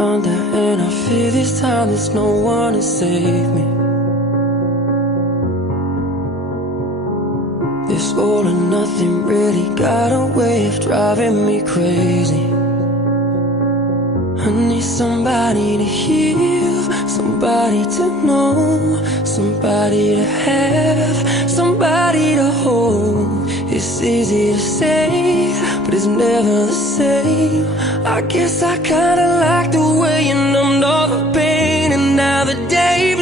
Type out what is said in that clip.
under, and I fear this time there's no one to save me. This all or nothing really got a way of driving me crazy. I need somebody to heal, somebody to know, somebody to have, somebody to hold. It's easy to say, but it's never the same. I guess I kinda like the way you numbed all the pain, and now the day